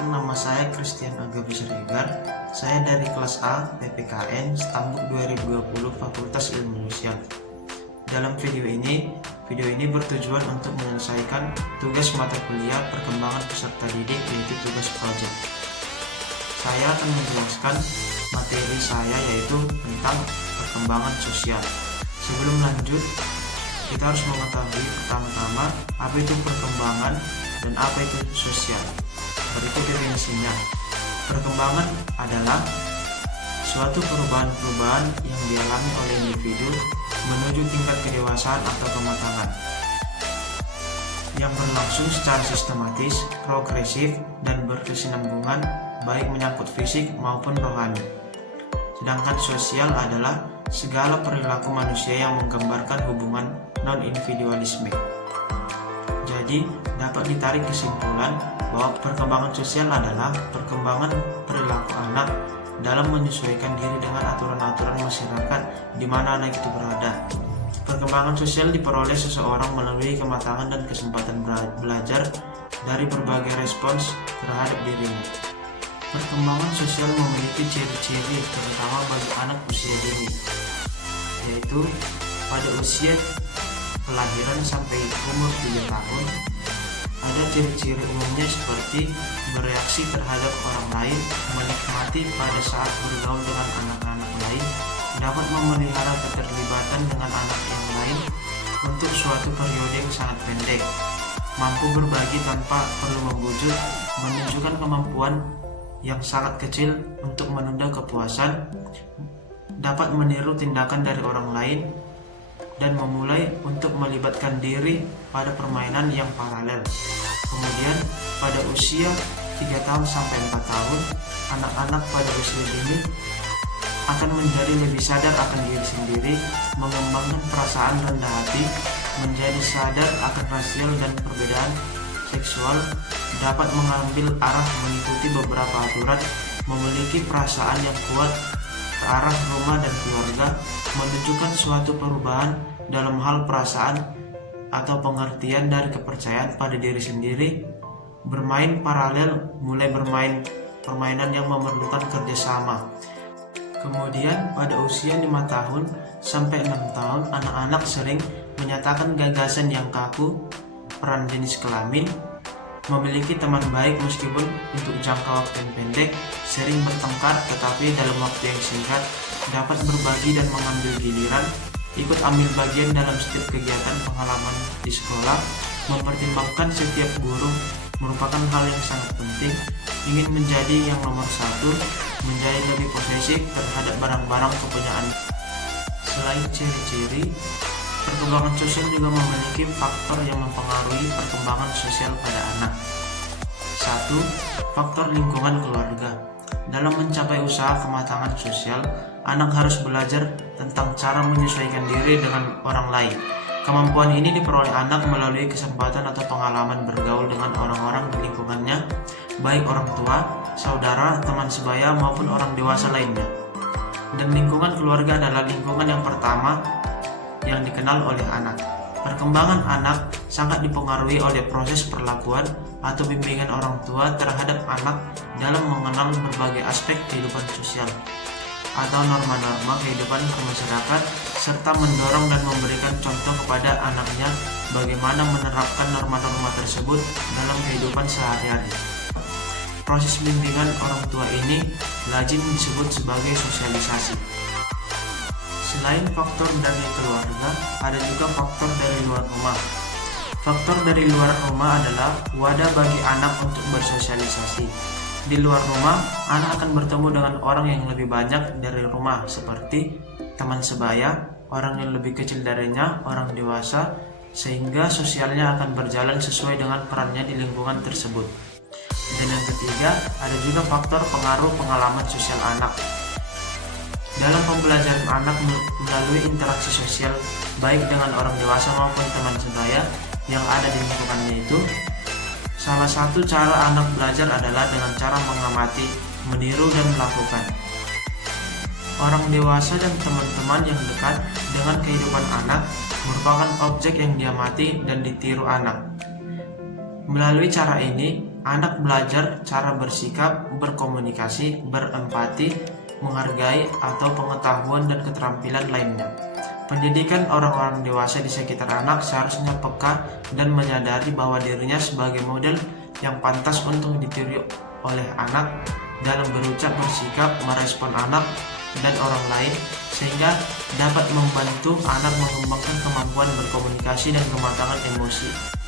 Perkenalkan, nama saya Christian Agabus Regar. Saya dari kelas A PPKN Stambuk 2020 Fakultas Ilmu Sosial. Dalam video ini bertujuan untuk menyelesaikan tugas mata kuliah perkembangan peserta didik, yaitu tugas proyek. Saya akan menjelaskan materi saya, yaitu tentang perkembangan sosial. Sebelum lanjut, kita harus mengetahui pertama-tama apa itu perkembangan dan apa itu sosial. Berikut definisinya. Perkembangan adalah suatu perubahan-perubahan yang dialami oleh individu menuju tingkat kedewasaan atau kematangan, yang berlangsung secara sistematis, progresif, dan berkesinambungan, baik menyangkut fisik maupun rohani. Sedangkan sosial adalah segala perilaku manusia yang menggambarkan hubungan non-individualisme. Jadi, dapat ditarik kesimpulan bahwa perkembangan sosial adalah perkembangan perilaku anak dalam menyesuaikan diri dengan aturan-aturan masyarakat di mana anak itu berada. Perkembangan sosial diperoleh seseorang melalui kematangan dan kesempatan belajar dari berbagai respons terhadap dirinya. Perkembangan sosial memiliki ciri-ciri terutama bagi anak usia dini, yaitu pada usia kelahiran sampai umur 7 tahun, ada ciri-ciri umumnya seperti bereaksi terhadap orang lain, menikmati pada saat bergaul dengan anak-anak lain, dapat memelihara keterlibatan dengan anak yang lain untuk suatu periode yang sangat pendek, mampu berbagi tanpa perlu membujuk, menunjukkan kemampuan yang sangat kecil untuk menunda kepuasan, dapat meniru tindakan dari orang lain, dan memulai untuk melibatkan diri pada permainan yang paralel. Kemudian pada usia 3 tahun sampai 4 tahun, anak-anak pada usia ini akan menjadi lebih sadar akan diri sendiri, mengembangkan perasaan rendah hati, menjadi sadar akan rasial dan perbedaan seksual, dapat mengambil arah mengikuti beberapa aturan, memiliki perasaan yang kuat ke arah rumah dan keluarga, menunjukkan suatu perubahan dalam hal perasaan atau pengertian dari kepercayaan pada diri sendiri, bermain paralel, mulai bermain permainan yang memerlukan kerjasama. Kemudian pada usia 5 tahun sampai 6 tahun, anak-anak sering menyatakan gagasan yang kaku, peran jenis kelamin, memiliki teman baik meskipun untuk jangka waktu yang pendek, sering bertengkar tetapi dalam waktu yang singkat, dapat berbagi dan mengambil giliran, ikut ambil bagian dalam setiap kegiatan pengalaman di sekolah, mempertimbangkan setiap guru merupakan hal yang sangat penting, ingin menjadi yang nomor satu, menjadi lebih posesif terhadap barang-barang kepunyaan. Selain ciri-ciri, perkembangan sosial juga memiliki faktor yang mempengaruhi perkembangan sosial pada anak. 1. Faktor lingkungan keluarga. Dalam mencapai usaha kematangan sosial, anak harus belajar tentang cara menyesuaikan diri dengan orang lain. Kemampuan ini diperoleh anak melalui kesempatan atau pengalaman bergaul dengan orang-orang di lingkungannya, baik orang tua, saudara, teman sebaya, maupun orang dewasa lainnya. Dan lingkungan keluarga adalah lingkungan yang pertama yang dikenal oleh anak. Perkembangan anak sangat dipengaruhi oleh proses perlakuan atau bimbingan orang tua terhadap anak dalam mengenal berbagai aspek kehidupan sosial atau norma-norma kehidupan bermasyarakat, serta mendorong dan memberikan contoh kepada anaknya bagaimana menerapkan norma-norma tersebut dalam kehidupan sehari-hari. Proses bimbingan orang tua ini lazim disebut sebagai sosialisasi. Selain faktor dari keluarga, ada juga faktor dari luar rumah. Faktor dari luar rumah adalah wadah bagi anak untuk bersosialisasi. Di luar rumah, anak akan bertemu dengan orang yang lebih banyak dari rumah, seperti teman sebaya, orang yang lebih kecil darinya, orang dewasa, sehingga sosialnya akan berjalan sesuai dengan perannya di lingkungan tersebut. Dan yang ketiga, ada juga faktor pengaruh pengalaman sosial anak. Dalam pembelajaran anak melalui interaksi sosial baik dengan orang dewasa maupun teman sebaya yang ada di lingkungannya itu, salah satu cara anak belajar adalah dengan cara mengamati, meniru, dan melakukan. Orang dewasa dan teman-teman yang dekat dengan kehidupan anak merupakan objek yang diamati dan ditiru anak. Melalui cara ini, Anak belajar cara bersikap, berkomunikasi, berempati, menghargai, atau pengetahuan dan keterampilan lainnya. Pendidikan orang-orang dewasa di sekitar anak seharusnya peka dan menyadari bahwa dirinya sebagai model yang pantas untuk ditiru oleh anak dalam berucap, bersikap, merespon anak dan orang lain, sehingga dapat membantu anak mengembangkan kemampuan berkomunikasi dan kematangan emosi.